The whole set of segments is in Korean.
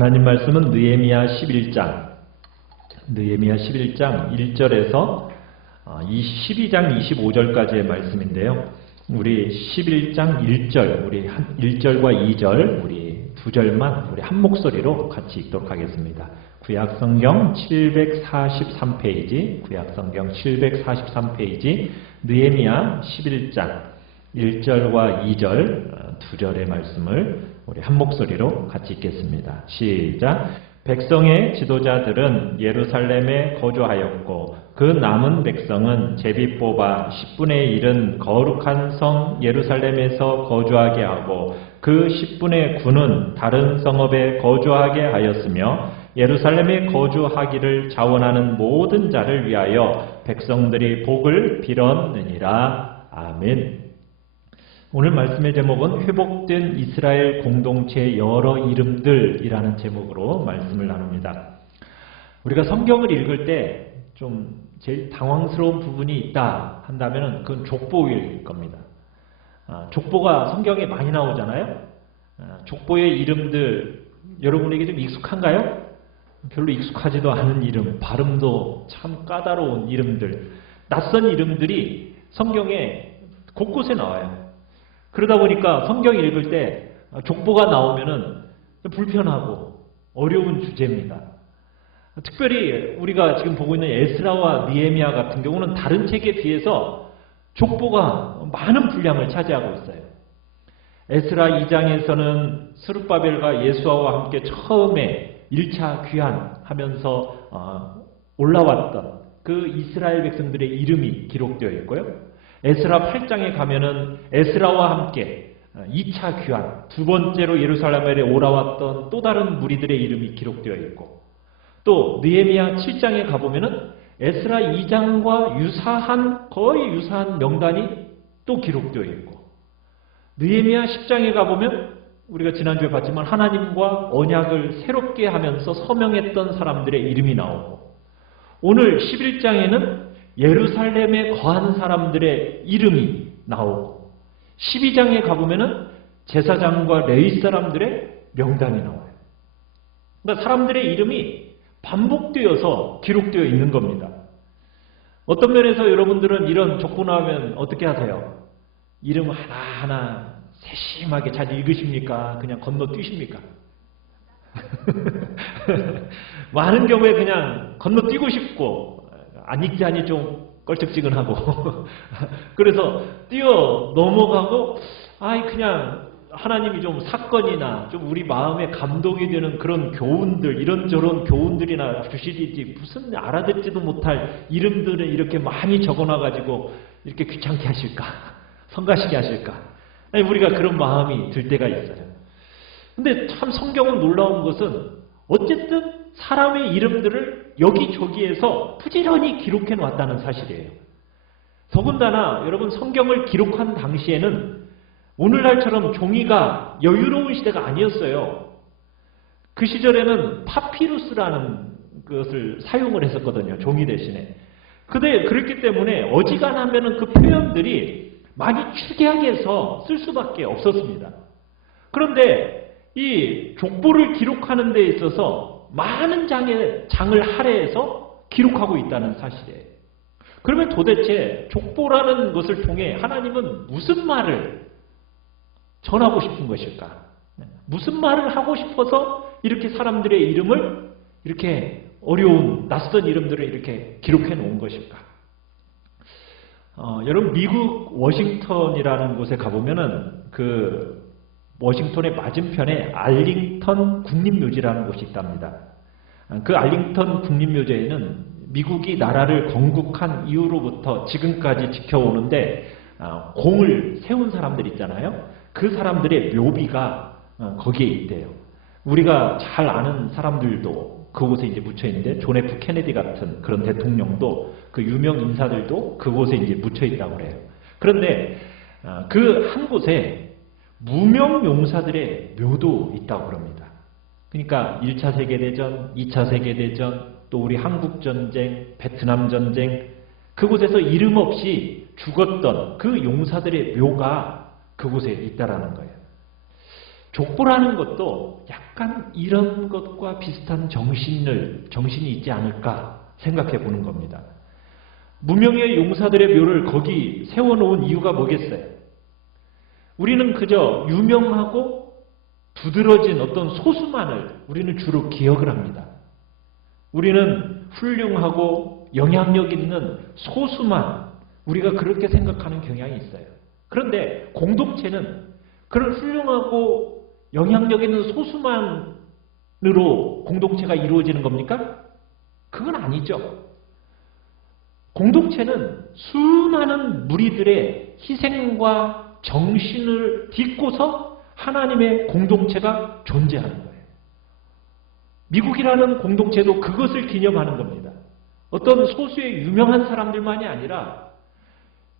하나님 말씀은 느헤미야 11장 1절에서 12장 25절까지의 말씀인데요. 우리 11장 1절, 우리 1절과 2절, 우리 두 절만 우리 한 목소리로 같이 읽도록 하겠습니다. 구약성경 743페이지, 구약성경 743페이지, 느헤미야 11장 1절과 2절, 두 절의 말씀을 우리 한 목소리로 같이 읽겠습니다. 시작! 백성의 지도자들은 예루살렘에 거주하였고 그 남은 백성은 제비 뽑아 10분의 1은 거룩한 성 예루살렘에서 거주하게 하고 그 10분의 9는 다른 성읍에 거주하게 하였으며 예루살렘에 거주하기를 자원하는 모든 자를 위하여 백성들이 복을 빌었느니라. 아멘. 오늘 말씀의 제목은 회복된 이스라엘 공동체의 여러 이름들이라는 제목으로 말씀을 나눕니다. 우리가 성경을 읽을 때 좀 제일 당황스러운 부분이 있다 한다면 그건 족보일 겁니다. 족보가 성경에 많이 나오잖아요. 족보의 이름들 여러분에게 좀 익숙한가요? 별로 익숙하지도 않은 이름, 발음도 참 까다로운 이름들, 낯선 이름들이 성경에 곳곳에 나와요. 그러다 보니까 성경 읽을 때 족보가 나오면은 불편하고 어려운 주제입니다. 특별히 우리가 지금 보고 있는 에스라와 느헤미야 같은 경우는 다른 책에 비해서 족보가 많은 분량을 차지하고 있어요. 에스라 2장에서는 스룹바벨과 예수아와 함께 처음에 1차 귀환하면서 올라왔던 그 이스라엘 백성들의 이름이 기록되어 있고요. 에스라 8장에 가면은 에스라와 함께 2차 귀환, 두 번째로 예루살렘에 올라왔던 또 다른 무리들의 이름이 기록되어 있고, 또 느헤미야 7장에 가보면은 에스라 2장과 거의 유사한 명단이 또 기록되어 있고, 느헤미야 10장에 가보면 우리가 지난주에 봤지만 하나님과 언약을 새롭게 하면서 서명했던 사람들의 이름이 나오고, 오늘 11장에는 예루살렘에 거한 사람들의 이름이 나오고, 12장에 가보면은 제사장과 레위 사람들의 명단이 나와요. 그러니까 사람들의 이름이 반복되어서 기록되어 있는 겁니다. 어떤 면에서 여러분들은 이런 족보 나오면 어떻게 하세요? 이름 하나하나 세심하게 잘 읽으십니까? 그냥 건너뛰십니까? 많은 경우에 그냥 건너뛰고 싶고 안 읽지 않니 좀 껄쩍지근하고 그래서 뛰어 넘어가고 그냥 하나님이 좀 사건이나 좀 우리 마음에 감동이 되는 그런 교훈들, 이런저런 교훈들이나 주시리지 무슨 알아듣지도 못할 이름들을 이렇게 많이 적어놔가지고 이렇게 귀찮게 하실까? 성가시게 하실까? 우리가 그런 마음이 들 때가 있어요. 근데 참 성경은 놀라운 것은 어쨌든 사람의 이름들을 여기저기에서 부지런히 기록해 놨다는 사실이에요. 더군다나 여러분 성경을 기록한 당시에는 오늘날처럼 종이가 여유로운 시대가 아니었어요. 그 시절에는 파피루스라는 것을 사용을 했었거든요. 종이 대신에. 근데 그렇기 때문에 어지간하면 그 표현들이 많이 축약해 해서 쓸 수밖에 없었습니다. 그런데 이 족보를 기록하는 데 있어서 많은 장을 할애해서 기록하고 있다는 사실이에요. 그러면 도대체 족보라는 것을 통해 하나님은 무슨 말을 전하고 싶은 것일까? 무슨 말을 하고 싶어서 이렇게 사람들의 이름을 이렇게 어려운 낯선 이름들을 이렇게 기록해 놓은 것일까? 여러분 미국 워싱턴이라는 곳에 가보면은 그 워싱턴의 맞은편에 알링턴 국립묘지라는 곳이 있답니다. 그 알링턴 국립묘지에는 미국이 나라를 건국한 이후로부터 지금까지 지켜오는데 공을 세운 사람들 있잖아요. 그 사람들의 묘비가 거기에 있대요. 우리가 잘 아는 사람들도 그곳에 이제 묻혀 있는데 존 F 케네디 같은 그런 대통령도 그 유명 인사들도 그곳에 이제 묻혀 있다고 그래요. 그런데 그 한 곳에 무명 용사들의 묘도 있다고 그럽니다. 그러니까 1차 세계대전, 2차 세계대전, 또 우리 한국전쟁, 베트남전쟁, 그곳에서 이름 없이 죽었던 그 용사들의 묘가 그곳에 있다라는 거예요. 족보라는 것도 약간 이런 것과 비슷한 정신이 있지 않을까 생각해 보는 겁니다. 무명의 용사들의 묘를 거기 세워놓은 이유가 뭐겠어요? 우리는 그저 유명하고 두드러진 어떤 소수만을 우리는 주로 기억을 합니다. 우리는 훌륭하고 영향력 있는 소수만 우리가 그렇게 생각하는 경향이 있어요. 그런데 공동체는 그런 훌륭하고 영향력 있는 소수만으로 공동체가 이루어지는 겁니까? 그건 아니죠. 공동체는 수많은 무리들의 희생과 정신을 딛고서 하나님의 공동체가 존재하는 거예요. 미국이라는 공동체도 그것을 기념하는 겁니다. 어떤 소수의 유명한 사람들만이 아니라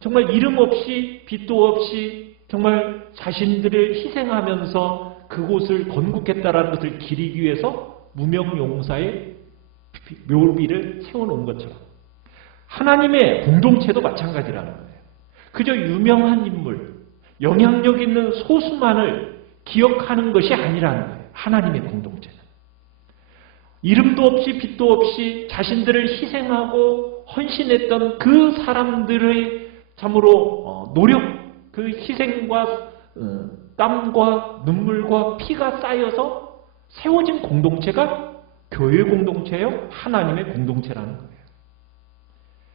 정말 이름 없이 빛도 없이 정말 자신들을 희생하면서 그곳을 건국했다라는 것을 기리기 위해서 무명용사의 묘비를 세워놓은 것처럼 하나님의 공동체도 마찬가지라는 거예요. 그저 유명한 인물, 영향력 있는 소수만을 기억하는 것이 아니라는 거예요. 하나님의 공동체는. 이름도 없이 빛도 없이 자신들을 희생하고 헌신했던 그 사람들의 참으로 노력, 그 희생과 땀과 눈물과 피가 쌓여서 세워진 공동체가 교회 공동체요, 하나님의 공동체라는 거예요.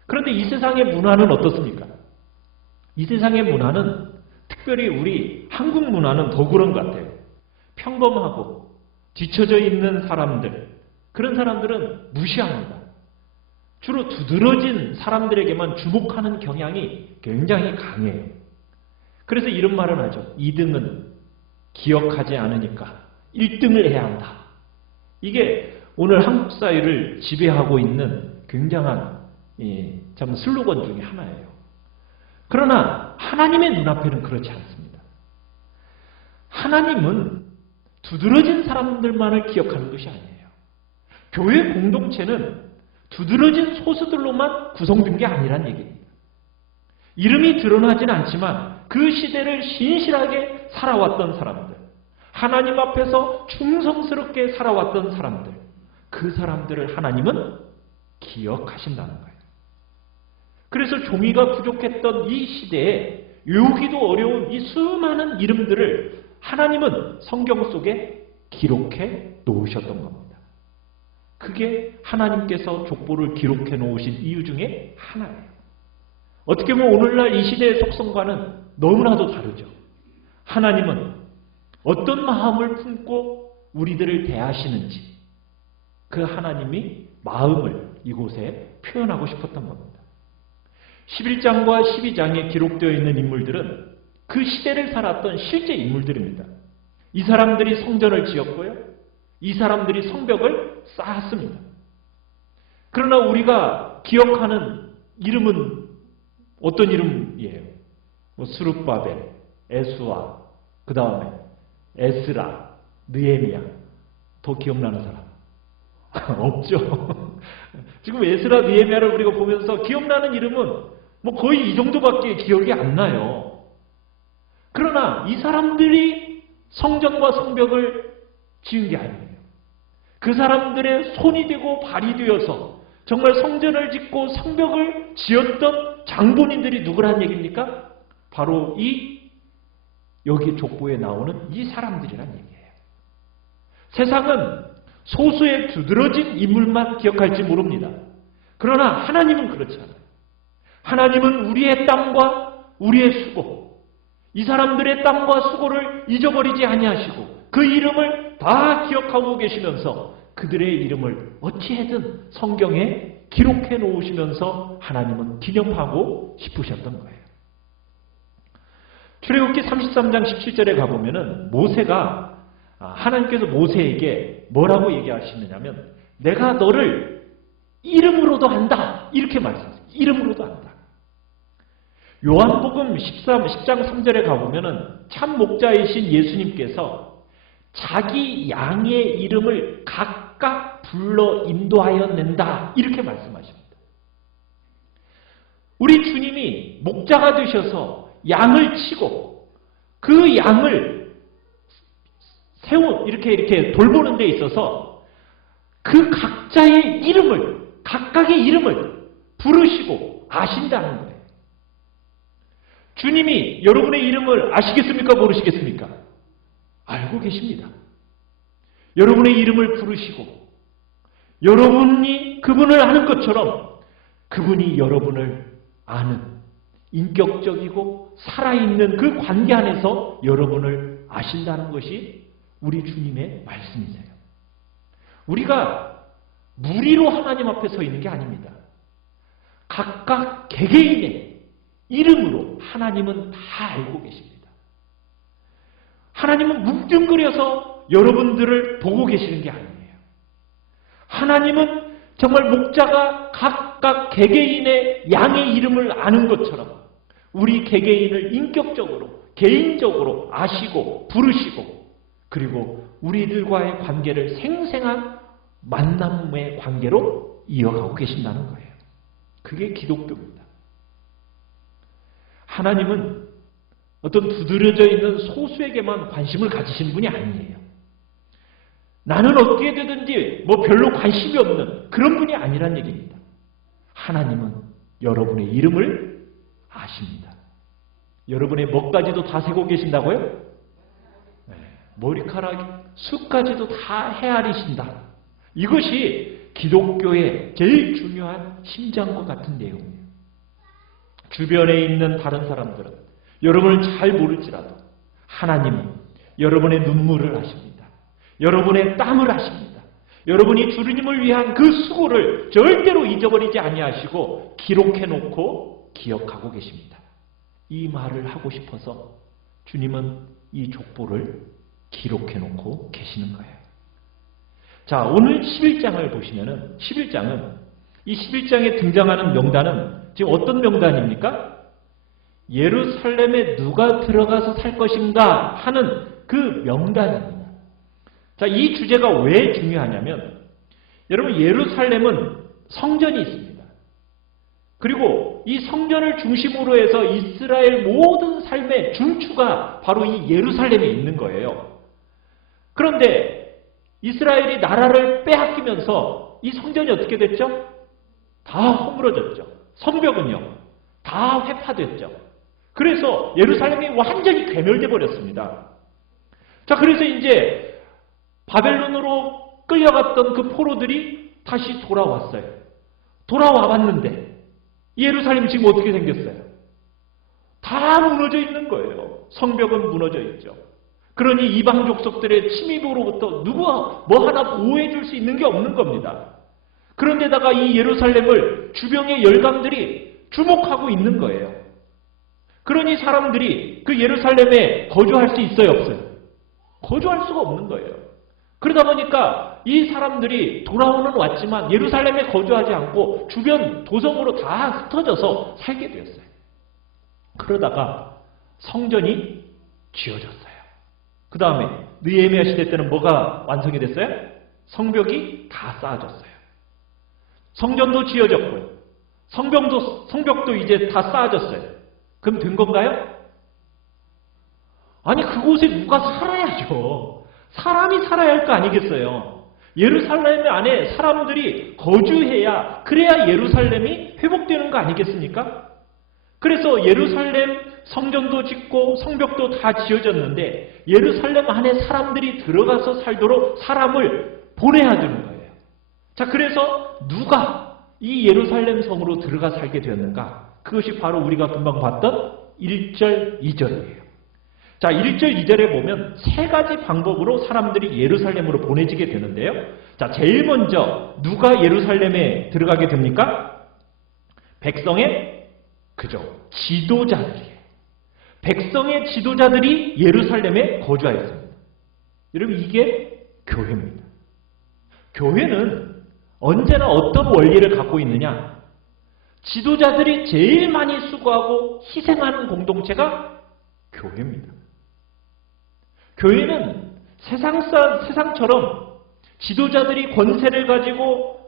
그런데 이 세상의 문화는 어떻습니까? 이 세상의 문화는 특별히 우리 한국 문화는 더 그런 것 같아요. 평범하고 뒤처져 있는 사람들, 그런 사람들은 무시합니다. 주로 두드러진 사람들에게만 주목하는 경향이 굉장히 강해요. 그래서 이런 말을 하죠. 2등은 기억하지 않으니까 1등을 해야 한다. 이게 오늘 한국 사회를 지배하고 있는 굉장한 참 슬로건 중에 하나예요. 그러나 하나님의 눈앞에는 그렇지 않습니다. 하나님은 두드러진 사람들만을 기억하는 것이 아니에요. 교회 공동체는 두드러진 소수들로만 구성된 게 아니란 얘기입니다. 이름이 드러나진 않지만 그 시대를 신실하게 살아왔던 사람들, 하나님 앞에서 충성스럽게 살아왔던 사람들, 그 사람들을 하나님은 기억하신다는 거예요. 그래서 종이가 부족했던 이 시대에 외우기도 어려운 이 수많은 이름들을 하나님은 성경 속에 기록해 놓으셨던 겁니다. 그게 하나님께서 족보를 기록해 놓으신 이유 중에 하나예요. 어떻게 보면 오늘날 이 시대의 속성과는 너무나도 다르죠. 하나님은 어떤 마음을 품고 우리들을 대하시는지 그 하나님이 마음을 이곳에 표현하고 싶었던 겁니다. 11장과 12장에 기록되어 있는 인물들은 그 시대를 살았던 실제 인물들입니다. 이 사람들이 성전을 지었고요. 이 사람들이 성벽을 쌓았습니다. 그러나 우리가 기억하는 이름은 어떤 이름이에요? 스룹바벨, 에스와, 그 다음에 에스라, 느헤미야. 더 기억나는 사람? 없죠. 지금 에스라, 느헤미야를 우리가 보면서 기억나는 이름은 거의 이 정도밖에 기억이 안 나요. 그러나 이 사람들이 성전과 성벽을 지은 게 아니에요. 그 사람들의 손이 되고 발이 되어서 정말 성전을 짓고 성벽을 지었던 장본인들이 누구란 얘기입니까? 바로 여기 족보에 나오는 이 사람들이란 얘기예요. 세상은 소수의 두드러진 인물만 기억할지 모릅니다. 그러나 하나님은 그렇지 않아요. 하나님은 우리의 땀과 우리의 수고, 이 사람들의 땀과 수고를 잊어버리지 아니하시고 그 이름을 다 기억하고 계시면서 그들의 이름을 어찌해든 성경에 기록해 놓으시면서 하나님은 기념하고 싶으셨던 거예요. 출애굽기 33장 17절에 가보면은 모세가 하나님께서 모세에게 뭐라고 얘기하시느냐면 내가 너를 이름으로도 안다 이렇게 말씀하세요. 이름으로도 안다. 요한복음 10장 3절에 가보면은 참 목자이신 예수님께서 자기 양의 이름을 각각 불러 인도하여 낸다 이렇게 말씀하십니다. 우리 주님이 목자가 되셔서 양을 치고 그 양을 이렇게 돌보는 데 있어서 그 각자의 이름을, 각각의 이름을 부르시고 아신다는 거예요. 주님이 여러분의 이름을 아시겠습니까? 모르시겠습니까? 알고 계십니다. 여러분의 이름을 부르시고 여러분이 그분을 아는 것처럼 그분이 여러분을 아는 인격적이고 살아있는 그 관계 안에서 여러분을 아신다는 것이 우리 주님의 말씀이세요. 우리가 무리로 하나님 앞에 서 있는 게 아닙니다. 각각 개개인의 이름으로 하나님은 다 알고 계십니다. 하나님은 뭉뚱그려서 여러분들을 보고 계시는 게 아니에요. 하나님은 정말 목자가 각각 개개인의 양의 이름을 아는 것처럼 우리 개개인을 인격적으로, 개인적으로 아시고 부르시고 그리고 우리들과의 관계를 생생한 만남의 관계로 이어가고 계신다는 거예요. 그게 기독교입니다. 하나님은 어떤 두드러져 있는 소수에게만 관심을 가지신 분이 아니에요. 나는 어떻게 되든지 별로 관심이 없는 그런 분이 아니란 얘기입니다. 하나님은 여러분의 이름을 아십니다. 여러분의 뭐까지도 다 세고 계신다고요? 네, 머리카락 숱까지도 다 헤아리신다. 이것이 기독교의 제일 중요한 심장과 같은 내용이에요. 주변에 있는 다른 사람들은 여러분을 잘 모를지라도 하나님은 여러분의 눈물을 아십니다. 여러분의 땀을 아십니다. 여러분이 주님을 위한 그 수고를 절대로 잊어버리지 아니하시고 기록해놓고 기억하고 계십니다. 이 말을 하고 싶어서 주님은 이 족보를 기록해놓고 계시는 거예요. 자, 오늘 11장을 보시면은 11장은 이 11장에 등장하는 명단은 지금 어떤 명단입니까? 예루살렘에 누가 들어가서 살 것인가 하는 그 명단입니다. 자, 이 주제가 왜 중요하냐면 여러분 예루살렘은 성전이 있습니다. 그리고 이 성전을 중심으로 해서 이스라엘 모든 삶의 중추가 바로 이 예루살렘에 있는 거예요. 그런데 이스라엘이 나라를 빼앗기면서 이 성전이 어떻게 됐죠? 다 허물어졌죠. 성벽은요, 다 회파됐죠. 그래서 예루살렘이 완전히 괴멸돼 버렸습니다. 자, 그래서 이제 바벨론으로 끌려갔던 그 포로들이 다시 돌아왔어요. 돌아와 봤는데 예루살렘이 지금 어떻게 생겼어요? 다 무너져 있는 거예요. 성벽은 무너져 있죠. 그러니 이방 족속들의 침입으로부터 누가 뭐 하나 보호해 줄 수 있는 게 없는 겁니다. 그런데다가 이 예루살렘을 주변의 열강들이 주목하고 있는 거예요. 그러니 사람들이 그 예루살렘에 거주할 수 있어요, 없어요? 거주할 수가 없는 거예요. 그러다 보니까 이 사람들이 돌아오는 왔지만 예루살렘에 거주하지 않고 주변 도성으로 다 흩어져서 살게 되었어요. 그러다가 성전이 지어졌어요. 그 다음에 느헤미야 시대 때는 뭐가 완성이 됐어요? 성벽이 다 쌓아졌어요. 성전도 지어졌고요. 성벽도 이제 다 쌓아졌어요. 그럼 된 건가요? 아니, 그곳에 누가 살아야죠. 사람이 살아야 할 거 아니겠어요. 예루살렘 안에 사람들이 거주해야, 그래야 예루살렘이 회복되는 거 아니겠습니까? 그래서 예루살렘 성전도 짓고 성벽도 다 지어졌는데 예루살렘 안에 사람들이 들어가서 살도록 사람을 보내야 되는 거예요. 자, 그래서 누가 이 예루살렘 성으로 들어가 살게 되었는가? 그것이 바로 우리가 금방 봤던 1절, 2절이에요. 자, 1절, 2절에 보면 세 가지 방법으로 사람들이 예루살렘으로 보내지게 되는데요. 자, 제일 먼저 누가 예루살렘에 들어가게 됩니까? 백성의, 지도자들이에요. 백성의 지도자들이 예루살렘에 거주하였습니다. 여러분, 이게 교회입니다. 교회는 언제나 어떤 원리를 갖고 있느냐? 지도자들이 제일 많이 수고하고 희생하는 공동체가 교회입니다. 교회는 세상처럼 지도자들이 권세를 가지고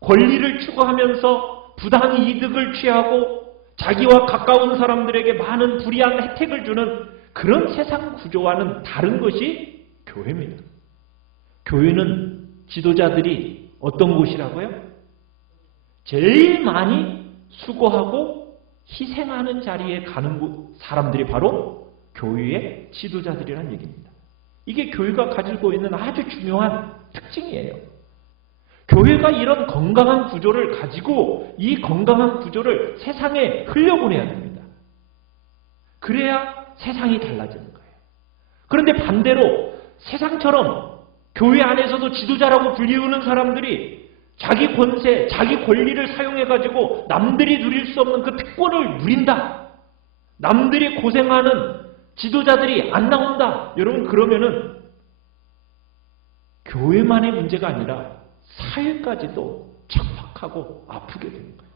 권리를 추구하면서 부당 이득을 취하고 자기와 가까운 사람들에게 많은 불이한 혜택을 주는 그런 세상 구조와는 다른 것이 교회입니다. 교회는 지도자들이 어떤 곳이라고요? 제일 많이 수고하고 희생하는 자리에 가는 사람들이 바로 교회의 지도자들이란 얘기입니다. 이게 교회가 가지고 있는 아주 중요한 특징이에요. 교회가 이런 건강한 구조를 가지고 이 건강한 구조를 세상에 흘려보내야 됩니다. 그래야 세상이 달라지는 거예요. 그런데 반대로 세상처럼 교회 안에서도 지도자라고 불리우는 사람들이 자기 권세, 자기 권리를 사용해가지고 남들이 누릴 수 없는 그 특권을 누린다. 남들이 고생하는 지도자들이 안 나온다. 여러분, 그러면은 교회만의 문제가 아니라 사회까지도 척박하고 아프게 되는 거예요.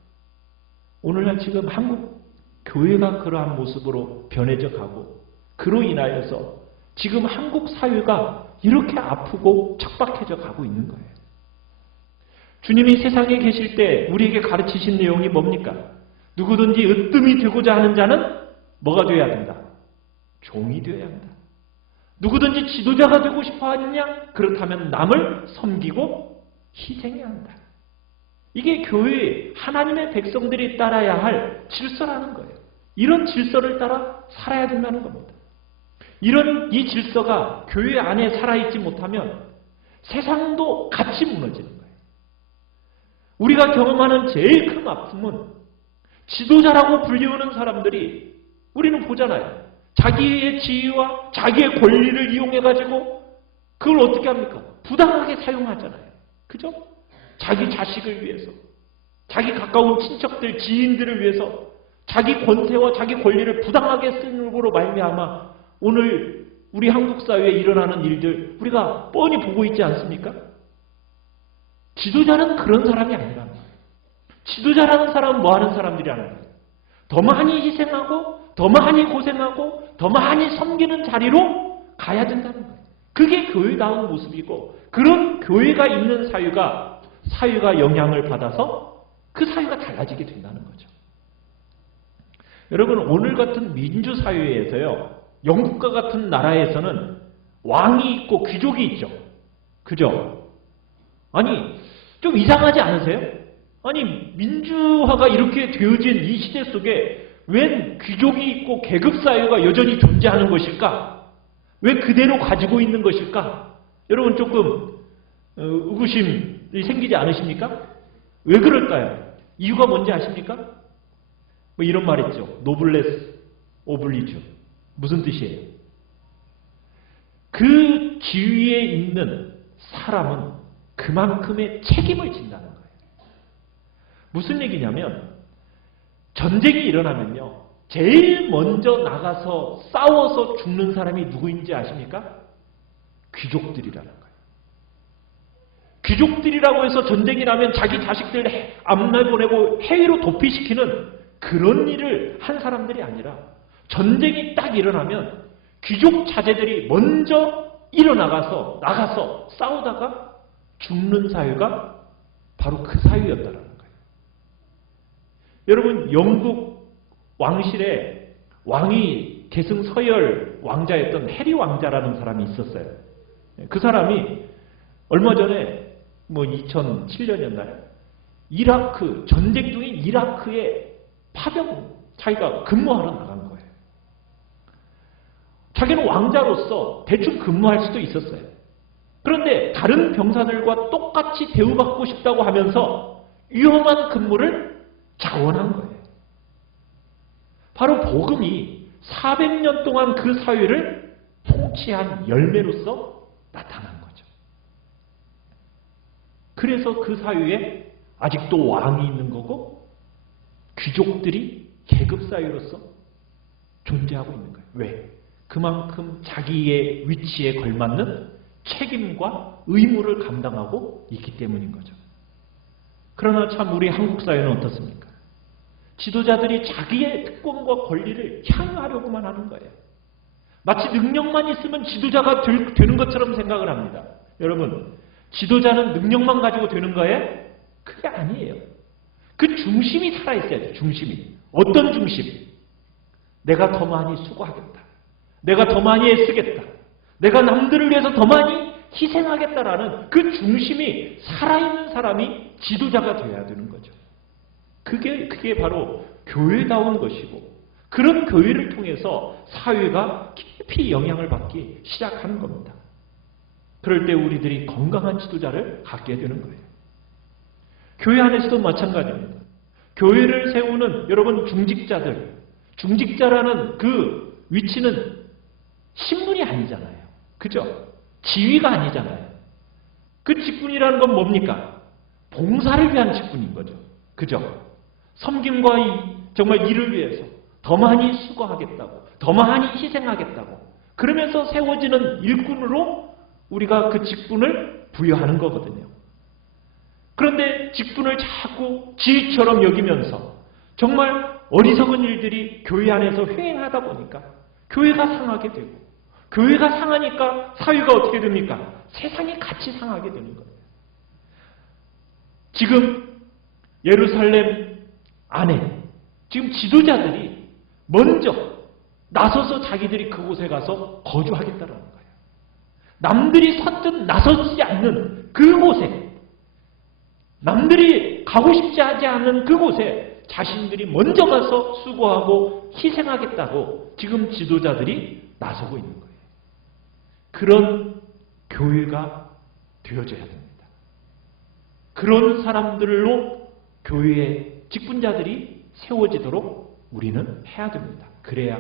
오늘날 지금 한국 교회가 그러한 모습으로 변해져 가고, 그로 인하여서 지금 한국 사회가 이렇게 아프고 척박해져 가고 있는 거예요. 주님이 세상에 계실 때 우리에게 가르치신 내용이 뭡니까? 누구든지 으뜸이 되고자 하는 자는 뭐가 되어야 된다? 종이 되어야 한다. 누구든지 지도자가 되고 싶어 하느냐? 그렇다면 남을 섬기고 희생해야 한다. 이게 교회, 하나님의 백성들이 따라야 할 질서라는 거예요. 이런 질서를 따라 살아야 된다는 겁니다. 이 질서가 교회 안에 살아있지 못하면 세상도 같이 무너지는 거예요. 우리가 경험하는 제일 큰 아픔은 지도자라고 불리우는 사람들이, 우리는 보잖아요. 자기의 지위와 자기의 권리를 이용해가지고 그걸 어떻게 합니까? 부당하게 사용하잖아요. 그죠? 자기 자식을 위해서, 자기 가까운 친척들, 지인들을 위해서 자기 권세와 자기 권리를 부당하게 쓰므로 말미암아 오늘 우리 한국 사회에 일어나는 일들 우리가 뻔히 보고 있지 않습니까? 지도자는 그런 사람이 아니라는 거예요. 지도자라는 사람은 뭐 하는 사람들이라는 거예요? 더 많이 희생하고 더 많이 고생하고 더 많이 섬기는 자리로 가야 된다는 거예요. 그게 교회다운 모습이고, 그런 교회가 있는 사회가 영향을 받아서 그 사회가 달라지게 된다는 거죠. 여러분, 오늘 같은 민주사회에서요, 영국과 같은 나라에서는 왕이 있고 귀족이 있죠. 그죠? 아니, 좀 이상하지 않으세요? 아니, 민주화가 이렇게 되어진 이 시대 속에 웬 귀족이 있고 계급사회가 여전히 존재하는 것일까? 왜 그대로 가지고 있는 것일까? 여러분, 조금 의구심이 생기지 않으십니까? 왜 그럴까요? 이유가 뭔지 아십니까? 뭐 이런 말 있죠. 노블레스 오블리주. 무슨 뜻이에요? 그 지위에 있는 사람은 그만큼의 책임을 진다는 거예요. 무슨 얘기냐면, 전쟁이 일어나면요, 제일 먼저 나가서 싸워서 죽는 사람이 누구인지 아십니까? 귀족들이라는 거예요. 귀족들이라고 해서 전쟁이 나면 자기 자식들 앞날 보내고 해외로 도피시키는 그런 일을 한 사람들이 아니라, 전쟁이 딱 일어나면 귀족 자제들이 먼저 나가서 싸우다가 죽는 사회가 바로 그 사회였다라는 거예요. 여러분, 영국 왕실에 왕이 계승 서열 왕자였던 해리 왕자라는 사람이 있었어요. 그 사람이 얼마 전에 2007년이었나요? 전쟁 중인 이라크에 파병, 자기가 근무하러 나간 거예요. 자기는 왕자로서 대충 근무할 수도 있었어요. 그런데 다른 병사들과 똑같이 대우받고 싶다고 하면서 위험한 근무를 자원한 거예요. 바로 복음이 400년 동안 그 사회를 통치한 열매로서 나타난 거죠. 그래서 그 사회에 아직도 왕이 있는 거고 귀족들이 계급사회로서 존재하고 있는 거예요. 왜? 그만큼 자기의 위치에 걸맞는 책임과 의무를 감당하고 있기 때문인 거죠. 그러나 참 우리 한국 사회는 어떻습니까? 지도자들이 자기의 특권과 권리를 향유하려고만 하는 거예요. 마치 능력만 있으면 지도자가 되는 것처럼 생각을 합니다. 여러분, 지도자는 능력만 가지고 되는 거예요? 그게 아니에요. 그 중심이 살아있어야 돼요. 중심이. 어떤 중심? 내가 더 많이 수고하겠다. 내가 더 많이 애쓰겠다. 내가 남들을 위해서 더 많이 희생하겠다라는 그 중심이 살아있는 사람이 지도자가 되어야 되는 거죠. 그게 바로 교회다운 것이고, 그런 교회를 통해서 사회가 깊이 영향을 받기 시작하는 겁니다. 그럴 때 우리들이 건강한 지도자를 갖게 되는 거예요. 교회 안에서도 마찬가지입니다. 교회를 세우는 여러분 중직자라는 그 위치는 신분이 아니잖아요. 그죠? 지위가 아니잖아요. 그 직분이라는 건 뭡니까? 봉사를 위한 직분인 거죠. 그죠? 섬김과 정말 일을 위해서 더 많이 수고하겠다고, 더 많이 희생하겠다고, 그러면서 세워지는 일꾼으로 우리가 그 직분을 부여하는 거거든요. 그런데 직분을 자꾸 지위처럼 여기면서 정말 어리석은 일들이 교회 안에서 횡행하다 보니까 교회가 상하게 되고, 교회가 상하니까 사회가 어떻게 됩니까? 세상이 같이 상하게 되는 거예요. 지금 예루살렘 안에 지금 지도자들이 먼저 나서서 자기들이 그곳에 가서 거주하겠다는 거예요. 남들이 선뜻 나서지 않는 그곳에, 남들이 가고 싶지 하지 않는 그곳에 자신들이 먼저 가서 수고하고 희생하겠다고 지금 지도자들이 나서고 있는 거예요. 그런 교회가 되어져야 됩니다. 그런 사람들로 교회의 직분자들이 세워지도록 우리는 해야 됩니다. 그래야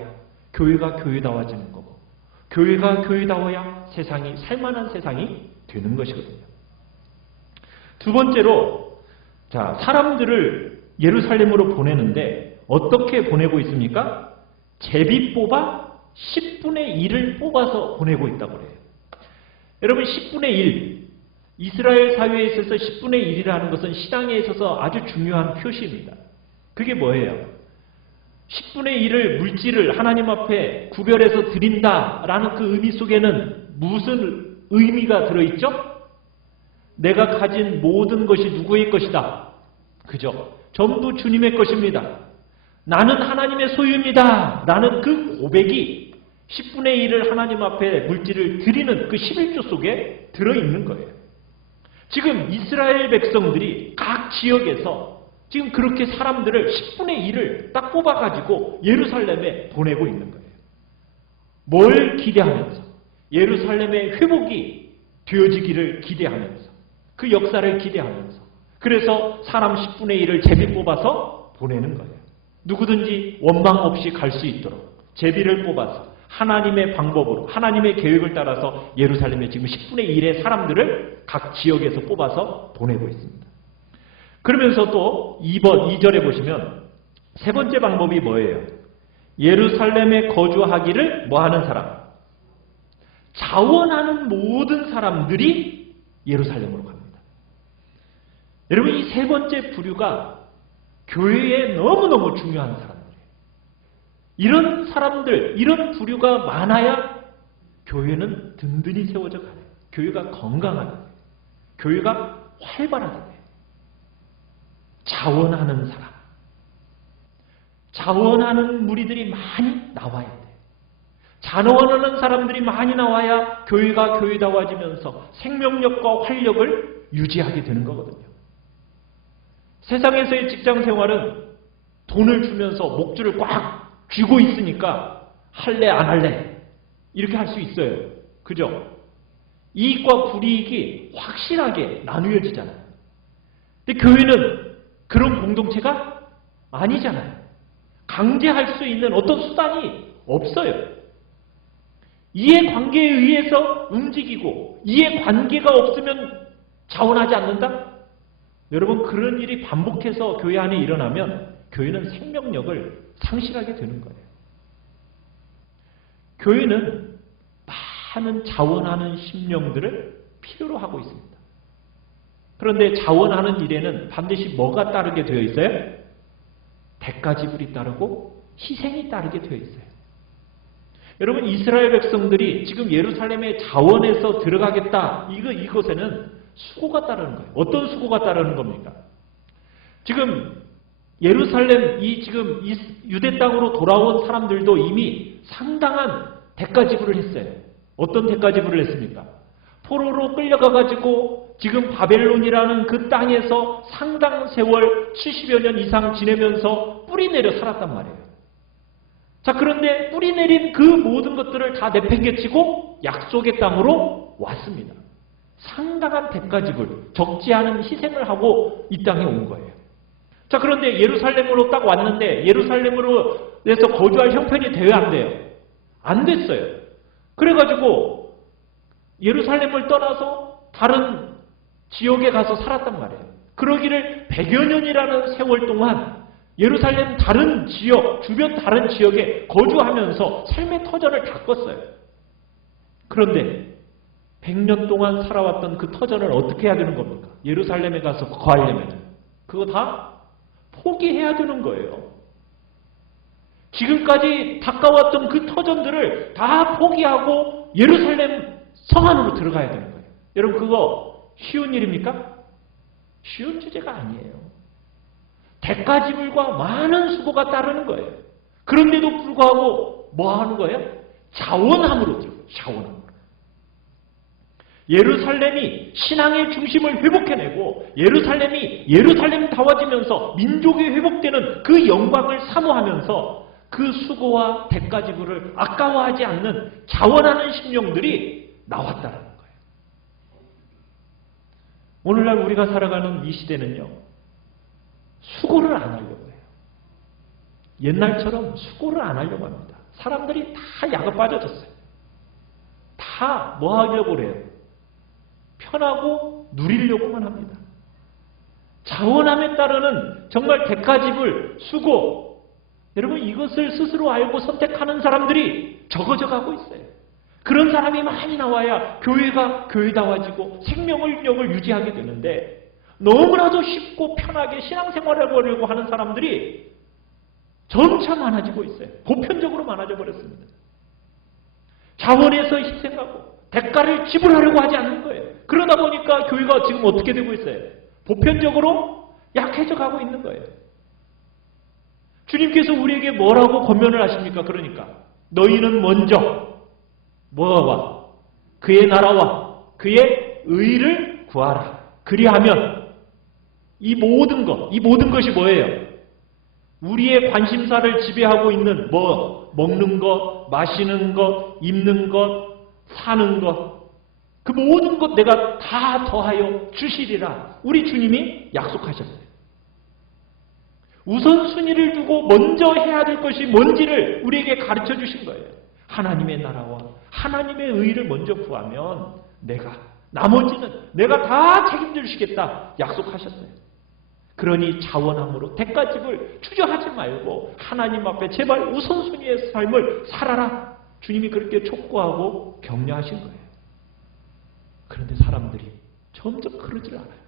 교회가 교회다워지는 거고, 교회가 교회다워야 세상이 살만한 세상이 되는 것이거든요. 두 번째로, 사람들을 예루살렘으로 보내는데 어떻게 보내고 있습니까? 제비 뽑아 10분의 1을 뽑아서 보내고 있다고 그래요. 여러분, 10분의 1, 이스라엘 사회에 있어서 10분의 1이라는 것은 시당에 있어서 아주 중요한 표시입니다. 그게 뭐예요? 10분의 1을 물질을 하나님 앞에 구별해서 드린다라는 그 의미 속에는 무슨 의미가 들어있죠? 내가 가진 모든 것이 누구의 것이다. 그죠? 전부 주님의 것입니다. 나는 하나님의 소유입니다. 라는 그 고백이 10분의 1을 하나님 앞에 물질을 드리는 그 11조 속에 들어있는 거예요. 지금 이스라엘 백성들이 각 지역에서 지금 그렇게 사람들을 10분의 1을 딱 뽑아가지고 예루살렘에 보내고 있는 거예요. 뭘 기대하면서? 예루살렘의 회복이 되어지기를 기대하면서, 그 역사를 기대하면서, 그래서 사람 10분의 1을 제비 뽑아서 보내는 거예요. 누구든지 원망 없이 갈 수 있도록 제비를 뽑아서 하나님의 방법으로, 하나님의 계획을 따라서 예루살렘에 지금 10분의 1의 사람들을 각 지역에서 뽑아서 보내고 있습니다. 그러면서 또 2절에 보시면 세 번째 방법이 뭐예요? 예루살렘에 거주하기를 뭐하는 사람? 자원하는 모든 사람들이 예루살렘으로 갑니다. 여러분, 이 세 번째 부류가 교회에 너무너무 중요한 사람들이에요. 이런 사람들, 이런 부류가 많아야 교회는 든든히 세워져 가요. 교회가 건강하게 돼요. 교회가 활발하게 돼요. 자원하는 사람, 자원하는 무리들이 많이 나와야 돼요. 자원하는 사람들이 많이 나와야 교회가 교회다워지면서 생명력과 활력을 유지하게 되는 거거든요. 세상에서의 직장 생활은 돈을 주면서 목줄을 꽉 쥐고 있으니까 할래 안 할래 이렇게 할 수 있어요. 그죠? 이익과 불이익이 확실하게 나누어지잖아요. 근데 교회는 그런 공동체가 아니잖아요. 강제할 수 있는 어떤 수단이 없어요. 이해관계에 의해서 움직이고 이해관계가 없으면 자원하지 않는다? 여러분, 그런 일이 반복해서 교회 안에 일어나면 교회는 생명력을 상실하게 되는 거예요. 교회는 많은 자원하는 심령들을 필요로 하고 있습니다. 그런데 자원하는 일에는 반드시 뭐가 따르게 되어 있어요? 대가지불이 따르고 희생이 따르게 되어 있어요. 여러분, 이스라엘 백성들이 지금 예루살렘의 자원에서 들어가겠다, 이것에는 수고가 따르는 거예요. 어떤 수고가 따르는 겁니까? 지금 예루살렘, 지금 유대 땅으로 돌아온 사람들도 이미 상당한 대가 지불을 했어요. 어떤 대가지불을 했습니까? 포로로 끌려가가지고 지금 바벨론이라는 그 땅에서 상당 세월 70여 년 이상 지내면서 뿌리 내려 살았단 말이에요. 자, 그런데 뿌리 내린 그 모든 것들을 다 내팽개치고 약속의 땅으로 왔습니다. 상당한 대가지불, 적지 않은 희생을 하고 이 땅에 온 거예요. 자, 그런데 예루살렘으로 딱 왔는데 예루살렘으로 해서 거주할 형편이 돼요, 안 돼요? 안 됐어요. 그래가지고 예루살렘을 떠나서 다른 지역에 가서 살았단 말이에요. 그러기를 100여 년이라는 세월 동안 예루살렘 다른 지역, 주변 다른 지역에 거주하면서 삶의 터전을 다 껐어요. 그런데 100년 동안 살아왔던 그 터전을 어떻게 해야 되는 겁니까? 예루살렘에 가서 거하려면 그거 다 포기해야 되는 거예요. 지금까지 가까웠던 그 터전들을 다 포기하고 예루살렘 성 안으로 들어가야 되는 거예요. 여러분, 그거 쉬운 일입니까? 쉬운 주제가 아니에요. 대가지불과 많은 수고가 따르는 거예요. 그런데도 불구하고 뭐 하는 거예요? 자원함으로 들어요. 자원함으로. 예루살렘이 신앙의 중심을 회복해내고 예루살렘다워지면서 민족이 회복되는 그 영광을 사모하면서 그 수고와 대가지불을 아까워하지 않는 자원하는 심령들이 나왔다는 거예요. 오늘날 우리가 살아가는 이 시대는요, 수고를 안 하려고 해요. 옛날처럼 수고를 안 하려고 합니다. 사람들이 다 약에 빠져졌어요. 다 뭐 하려고 그래요? 편하고 누리려고만 합니다. 자원함에 따르는 정말 대가지불, 수고, 여러분 이것을 스스로 알고 선택하는 사람들이 적어져가고 있어요. 그런 사람이 많이 나와야 교회가 교회다워지고 생명력을 유지하게 되는데 너무나도 쉽고 편하게 신앙생활을 하려고 하는 사람들이 점차 많아지고 있어요. 보편적으로 많아져 버렸습니다. 자원에서 희생하고 대가를 지불하려고 하지 않는 거예요. 그러다 보니까 교회가 지금 어떻게 되고 있어요? 보편적으로 약해져 가고 있는 거예요. 주님께서 우리에게 뭐라고 권면을 하십니까? 그러니까 너희는 먼저 뭐와? 그의 나라와 그의 의를 구하라. 그리하면 이 모든 것이 뭐예요? 우리의 관심사를 지배하고 있는 먹는 것, 마시는 것, 입는 것, 사는 것, 그 모든 것 내가 다 더하여 주시리라. 우리 주님이 약속하셨어요. 우선순위를 두고 먼저 해야 될 것이 뭔지를 우리에게 가르쳐 주신 거예요. 하나님의 나라와 하나님의 의를 먼저 구하면 나머지는 내가 다 책임져 주시겠다 약속하셨어요. 그러니 자원함으로 대가집을 주저하지 말고 하나님 앞에 제발 우선순위의 삶을 살아라. 주님이 그렇게 촉구하고 격려하신 거예요. 그런데 사람들이 점점 그러질 않아요.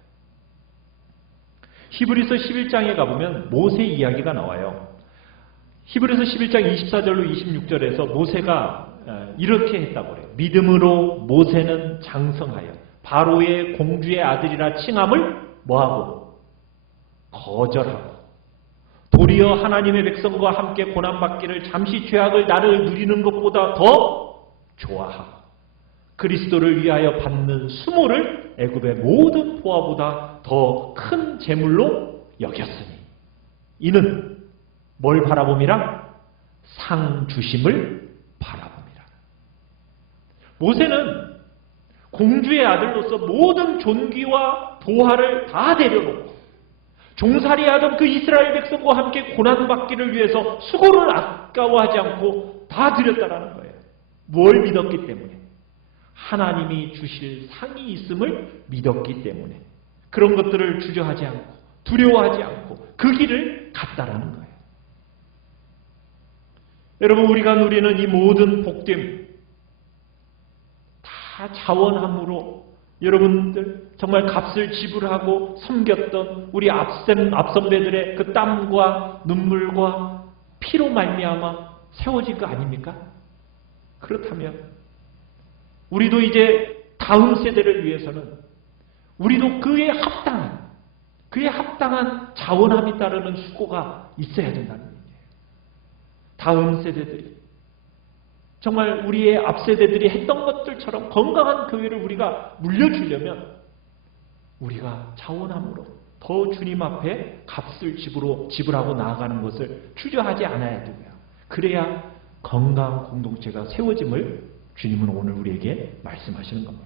히브리서 11장에 가보면 모세 이야기가 나와요. 히브리서 11장 24절로 26절에서 모세가 이렇게 했다고 그래요. 믿음으로 모세는 장성하여 바로의 공주의 아들이라 칭함을 뭐하고? 거절하고 도리어 하나님의 백성과 함께 고난받기를 잠시 죄악을 나를 누리는 것보다 더 좋아하고 그리스도를 위하여 받는 수모를 애굽의 모든 보화보다 더 큰 재물로 여겼으니 이는 뭘 바라봄이라? 상 주심을 바라봅니다. 모세는 공주의 아들로서 모든 존귀와 보화를 다 내려놓고 종살이하던 그 이스라엘 백성과 함께 고난받기를 위해서 수고를 아까워하지 않고 다 드렸다라는 거예요. 뭘 믿었기 때문에? 하나님이 주실 상이 있음을 믿었기 때문에 그런 것들을 주저하지 않고 두려워하지 않고 그 길을 갔다라는 거예요. 여러분, 우리가 누리는 이 모든 복됨 다 자원함으로 여러분들 정말 값을 지불하고 섬겼던 우리 앞선배들의 그 땀과 눈물과 피로 말미암아 세워진 거 아닙니까? 그렇다면 우리도 이제 다음 세대를 위해서는 우리도 그에 합당한 자원함이 따르는 수고가 있어야 된다는 얘기예요. 다음 세대들이 정말 우리의 앞세대들이 했던 것들처럼 건강한 교회를 우리가 물려주려면 우리가 자원함으로 더 주님 앞에 값을 지불하고 나아가는 것을 주저하지 않아야 되고요. 그래야 건강한 공동체가 세워짐을 주님은 오늘 우리에게 말씀하시는 겁니다.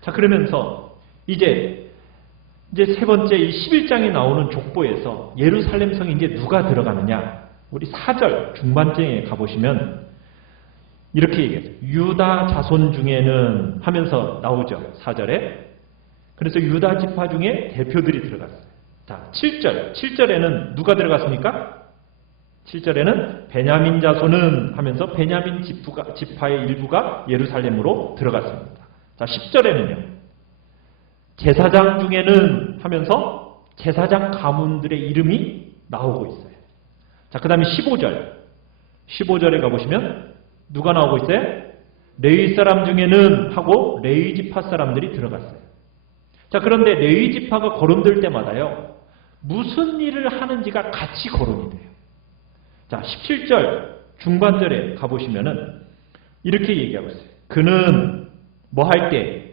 자, 그러면서 이제 세 번째 이 11장에 나오는 족보에서 예루살렘 성에 이제 누가 들어가느냐? 우리 4절 중반쯤에 가보시면 이렇게 얘기해요. 유다 자손 중에는 하면서 나오죠. 4절에. 그래서 유다 지파 중에 대표들이 들어갔어요. 자, 7절에는 누가 들어갔습니까? 7절에는 베냐민 자손은 하면서 베냐민 지파의 일부가 예루살렘으로 들어갔습니다. 자, 10절에는요. 제사장 중에는 하면서 제사장 가문들의 이름이 나오고 있어요. 자, 그 다음에 15절에 가보시면 누가 나오고 있어요? 레위 사람 중에는 하고 레위 지파 사람들이 들어갔어요. 자, 그런데 레위 지파가 거론될 때마다요. 무슨 일을 하는지가 같이 거론이 돼요. 자, 17절 중반절에 가보시면은 이렇게 얘기하고 있어요. 그는 뭐 할 때?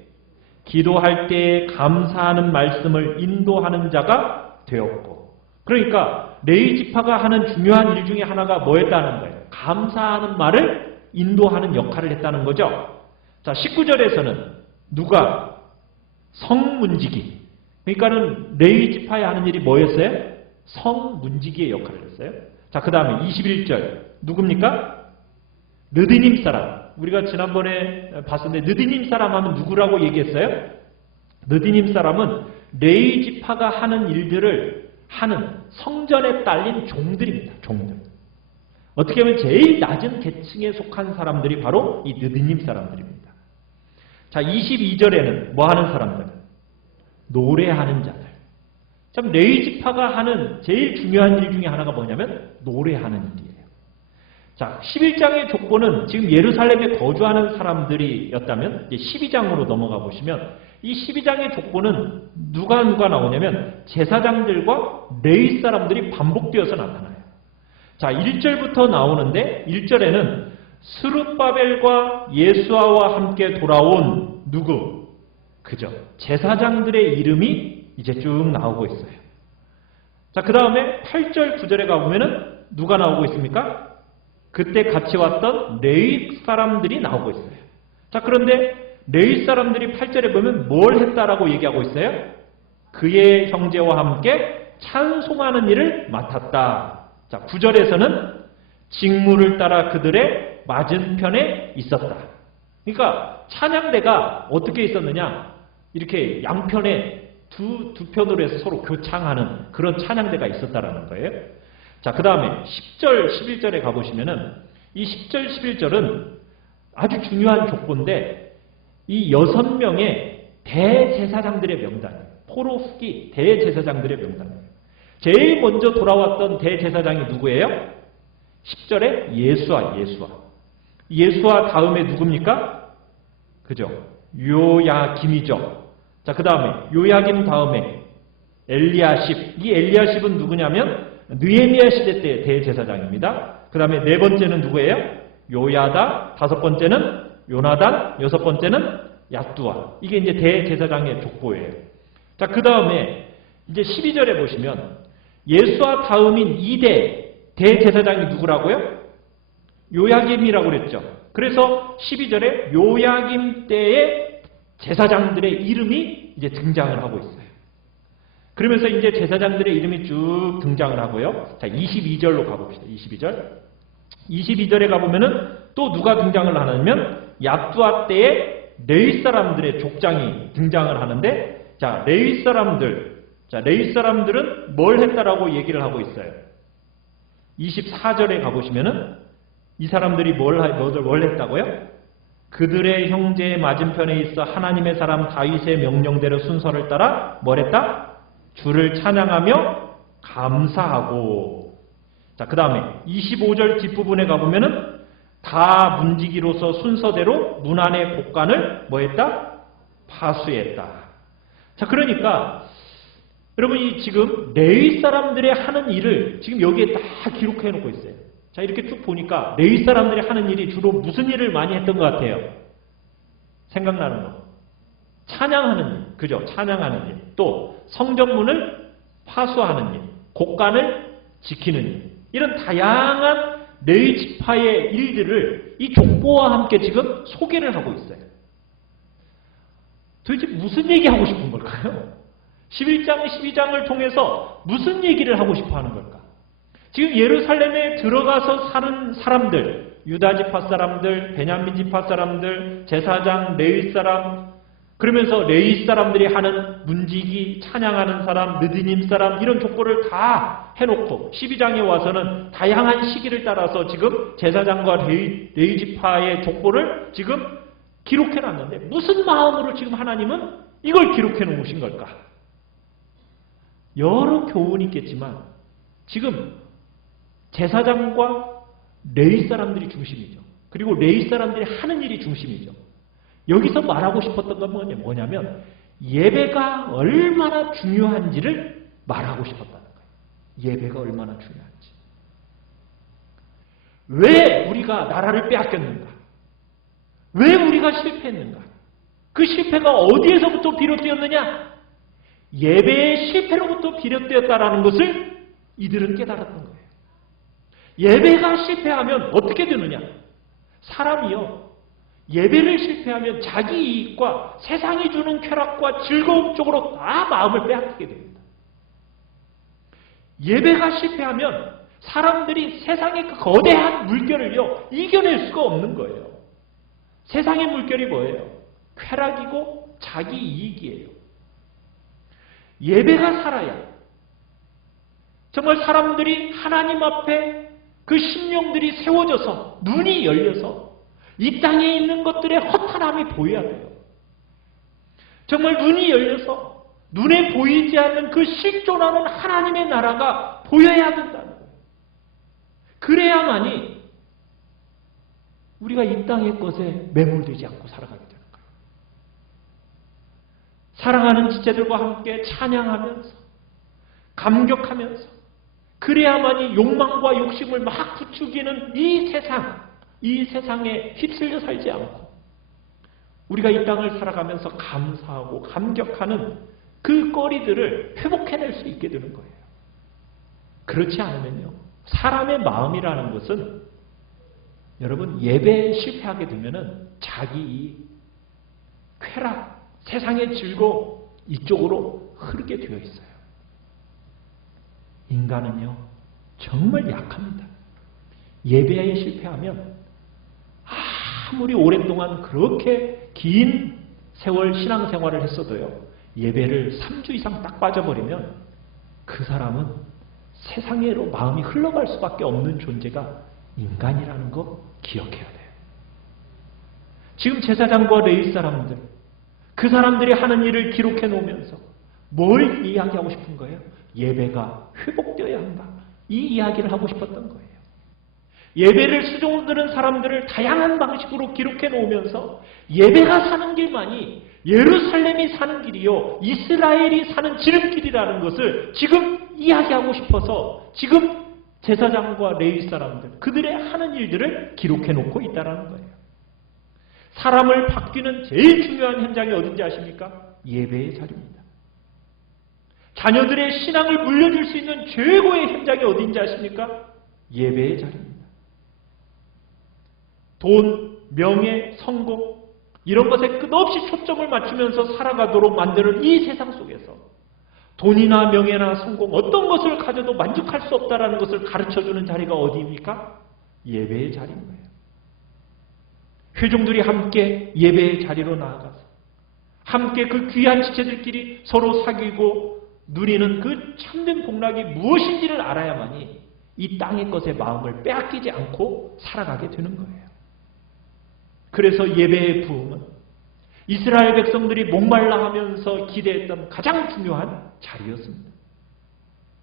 기도할 때 감사하는 말씀을 인도하는 자가 되었고. 그러니까 레위 지파가 하는 중요한 일 중에 하나가 뭐였다는 거예요? 감사하는 말을 인도하는 역할을 했다는 거죠. 자, 19절에서는 누가? 성문지기. 그러니까는 레위 지파에 하는 일이 뭐였어요? 성문지기의 역할을 했어요. 자, 그 다음에 21절 누굽니까? 느디님 사람. 우리가 지난번에 봤었는데 느디님 사람 하면 누구라고 얘기했어요? 느디님 사람은 레위 지파가 하는 일들을 하는 성전에 딸린 종들입니다. 종들. 어떻게 보면 제일 낮은 계층에 속한 사람들이 바로 이 느디님 사람들입니다. 자, 22절에는 뭐 하는 사람들? 노래하는 자들. 참 레위 지파가 하는 제일 중요한 일 중에 하나가 뭐냐면 노래하는 일이에요. 자, 11장의 족보는 지금 예루살렘에 거주하는 사람들이었다면 이제 12장으로 넘어가 보시면 이 12장의 족보는 누가 나오냐면 제사장들과 레위 사람들이 반복되어서 나타나요. 자, 1절부터 나오는데 1절에는 스룹바벨과 예수아와 함께 돌아온 누구? 그죠? 제사장들의 이름이 이제 쭉 나오고 있어요. 자, 그 다음에 8절 9절에 가보면은 누가 나오고 있습니까? 그때 같이 왔던 레위 사람들이 나오고 있어요. 자, 그런데 레위 사람들이 8절에 보면 뭘 했다라고 얘기하고 있어요? 그의 형제와 함께 찬송하는 일을 맡았다. 자, 9절에서는 직무를 따라 그들의 맞은편에 있었다. 그러니까 찬양대가 어떻게 있었느냐? 이렇게 양편에 두 편으로 해서 서로 교창하는 그런 찬양대가 있었다라는 거예요. 자, 그 다음에 10절, 11절에 가보시면은 이 10절, 11절은 아주 중요한 족보인데 이 6명의 대제사장들의 명단이에요. 포로 후기 대제사장들의 명단이에요. 제일 먼저 돌아왔던 대제사장이 누구예요? 10절에 예수아. 예수아 다음에 누굽니까? 그죠? 요야김이죠. 자, 그 다음에 요야김 다음에 엘리야십. 이 엘리야십은 누구냐면 느헤미야 시대 때 대제사장입니다. 그 다음에 네 번째는 누구예요? 요야다. 다섯 번째는 요나단. 여섯 번째는 야뚜아. 이게 이제 대제사장의 족보예요. 자, 그 다음에 이제 12절에 보시면 예수와 다음인 2대 대제사장이 누구라고요? 요야김이라고 그랬죠. 그래서 12절에 요야김 때의 제사장들의 이름이 이제 등장을 하고 있어요. 그러면서 이제 제사장들의 이름이 쭉 등장을 하고요. 자, 22절로 가봅시다. 22절에 가보면은 또 누가 등장을 하냐면 야뚜아 때의 레위 사람들의 족장이 등장을 하는데, 자, 레위 사람들은 뭘 했다라고 얘기를 하고 있어요. 24절에 가보시면은 이 사람들이 뭘 했다고요? 그들의 형제의 맞은편에 있어 하나님의 사람 다윗의 명령대로 순서를 따라 뭘 했다? 주를 찬양하며 감사하고. 자, 그 다음에 25절 뒷부분에 가보면은 다 문지기로서 순서대로 문 안의 곡간을 뭐 했다? 파수했다. 자, 그러니까 여러분이 지금 레위 사람들의 하는 일을 지금 여기에 다 기록해 놓고 있어요. 자, 이렇게 쭉 보니까 레위 사람들이 하는 일이 주로 무슨 일을 많이 했던 것 같아요? 생각나는 거. 찬양하는 일. 그죠? 찬양하는 일. 또 성전문을 파수하는 일. 곡간을 지키는 일. 이런 다양한 레위 지파의 일들을 이 족보와 함께 지금 소개를 하고 있어요. 도대체 무슨 얘기하고 싶은 걸까요? 11장, 12장을 통해서 무슨 얘기를 하고 싶어 하는 걸까? 지금 예루살렘에 들어가서 사는 사람들, 유다 지파 사람들, 베냐민 지파 사람들, 제사장, 레위 사람, 그러면서 레위 사람들이 하는 문지기, 찬양하는 사람, 느디님 사람 이런 족보를 다 해놓고 12장에 와서는 다양한 시기를 따라서 지금 제사장과 레위 지파의 족보를 지금 기록해놨는데 무슨 마음으로 지금 하나님은 이걸 기록해 놓으신 걸까? 여러 교훈이 있겠지만 지금 제사장과 레위 사람들이 중심이죠. 그리고 레위 사람들이 하는 일이 중심이죠. 여기서 말하고 싶었던 건 뭐냐면 예배가 얼마나 중요한지를 말하고 싶었다는 거예요. 예배가 얼마나 중요한지. 왜 우리가 나라를 빼앗겼는가? 왜 우리가 실패했는가? 그 실패가 어디에서부터 비롯되었느냐? 예배의 실패로부터 비롯되었다라는 것을 이들은 깨달았던 거예요. 예배가 실패하면 어떻게 되느냐? 사람이요. 예배를 실패하면 자기 이익과 세상이 주는 쾌락과 즐거움 쪽으로 다 마음을 빼앗기게 됩니다. 예배가 실패하면 사람들이 세상의 그 거대한 물결을요, 이겨낼 수가 없는 거예요. 세상의 물결이 뭐예요? 쾌락이고 자기 이익이에요. 예배가 살아야 정말 사람들이 하나님 앞에 그 심령들이 세워져서 눈이 열려서 이 땅에 있는 것들의 허탄함이 보여야 돼요. 정말 눈이 열려서 눈에 보이지 않는 그 실존하는 하나님의 나라가 보여야 된다는 거예요. 그래야만이 우리가 이 땅의 것에 매몰되지 않고 살아가게 되는 거예요. 사랑하는 지체들과 함께 찬양하면서 감격하면서 그래야만이 욕망과 욕심을 막 부추기는 이 세상에 휩쓸려 살지 않고 우리가 이 땅을 살아가면서 감사하고 감격하는 그 거리들을 회복해낼 수 있게 되는 거예요. 그렇지 않으면요. 사람의 마음이라는 것은 여러분 예배에 실패하게 되면은 자기 이익, 쾌락, 세상의 즐거움 이쪽으로 흐르게 되어 있어요. 인간은요. 정말 약합니다. 예배에 실패하면 아무리 오랫동안 그렇게 긴 세월 신앙생활을 했어도요. 예배를 3주 이상 딱 빠져버리면 그 사람은 세상으로 마음이 흘러갈 수밖에 없는 존재가 인간이라는 거 기억해야 돼요. 지금 제사장과 레위 사람들, 그 사람들이 하는 일을 기록해 놓으면서 뭘 이야기하고 싶은 거예요? 예배가 회복되어야 한다. 이 이야기를 하고 싶었던 거예요. 예배를 수종드는 사람들을 다양한 방식으로 기록해 놓으면서 예배가 사는 길만이 예루살렘이 사는 길이요 이스라엘이 사는 지름길이라는 것을 지금 이야기하고 싶어서 지금 제사장과 레위 사람들 그들의 하는 일들을 기록해 놓고 있다는 거예요. 사람을 바뀌는 제일 중요한 현장이 어딘지 아십니까? 예배의 자리입니다. 자녀들의 신앙을 물려줄 수 있는 최고의 현장이 어딘지 아십니까? 예배의 자리입니다. 돈, 명예, 성공 이런 것에 끝없이 초점을 맞추면서 살아가도록 만드는 이 세상 속에서 돈이나 명예나 성공 어떤 것을 가져도 만족할 수 없다는 것을 가르쳐주는 자리가 어디입니까? 예배의 자리인 거예요. 회중들이 함께 예배의 자리로 나아가서 함께 그 귀한 지체들끼리 서로 사귀고 누리는 그 참된 복락이 무엇인지를 알아야만이 이 땅의 것에 마음을 빼앗기지 않고 살아가게 되는 거예요. 그래서 예배의 부흥은 이스라엘 백성들이 목말라 하면서 기대했던 가장 중요한 자리였습니다.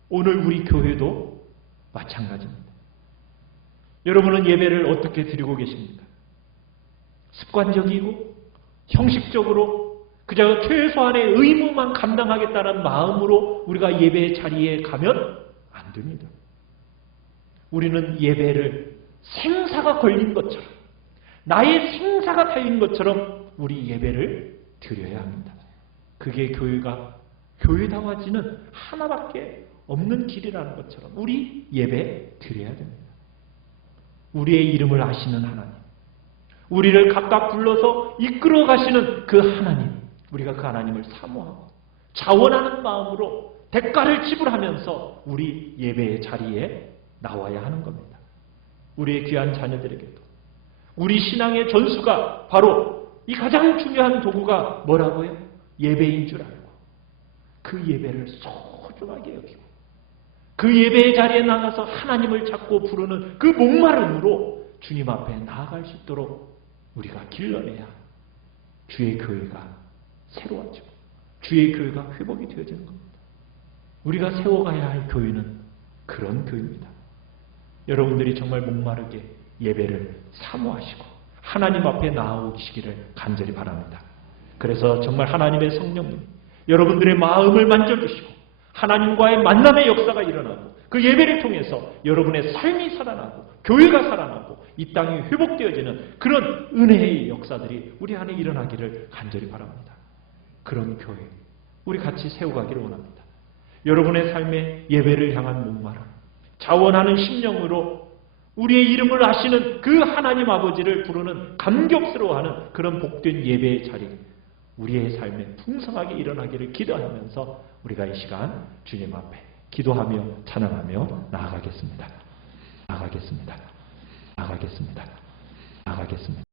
오늘 우리 교회도 마찬가지입니다. 여러분은 예배를 어떻게 드리고 계십니까? 습관적이고 형식적으로 그저 최소한의 의무만 감당하겠다는 마음으로 우리가 예배의 자리에 가면 안 됩니다. 우리는 예배를 생사가 걸린 것처럼, 나의 생사가 달린 것처럼 우리 예배를 드려야 합니다. 그게 교회다워지는 하나밖에 없는 길이라는 것처럼 우리 예배 드려야 됩니다. 우리의 이름을 아시는 하나님, 우리를 각각 불러서 이끌어 가시는 그 하나님, 우리가 그 하나님을 사모하고 자원하는 마음으로 대가를 지불하면서 우리 예배의 자리에 나와야 하는 겁니다. 우리의 귀한 자녀들에게도 우리 신앙의 전수가 바로 이 가장 중요한 도구가 뭐라고요? 예배인 줄 알고 그 예배를 소중하게 여기고 그 예배의 자리에 나가서 하나님을 찾고 부르는 그 목마름으로 주님 앞에 나아갈 수 있도록 우리가 길러내야 주의 교회가 새로워지고 주의 교회가 회복이 되어지는 겁니다. 우리가 세워가야 할 교회는 그런 교회입니다. 여러분들이 정말 목마르게 예배를 사모하시고 하나님 앞에 나아오시기를 간절히 바랍니다. 그래서 정말 하나님의 성령님 여러분들의 마음을 만져주시고 하나님과의 만남의 역사가 일어나고 그 예배를 통해서 여러분의 삶이 살아나고 교회가 살아나고 이 땅이 회복되어지는 그런 은혜의 역사들이 우리 안에 일어나기를 간절히 바랍니다. 그런 교회 우리 같이 세워가기를 원합니다. 여러분의 삶에 예배를 향한 목마름, 자원하는 심령으로 우리의 이름을 아시는 그 하나님 아버지를 부르는 감격스러워하는 그런 복된 예배의 자리, 우리의 삶에 풍성하게 일어나기를 기도하면서 우리가 이 시간 주님 앞에 기도하며 찬양하며 나아가겠습니다. 나아가겠습니다. 나아가겠습니다. 나아가겠습니다.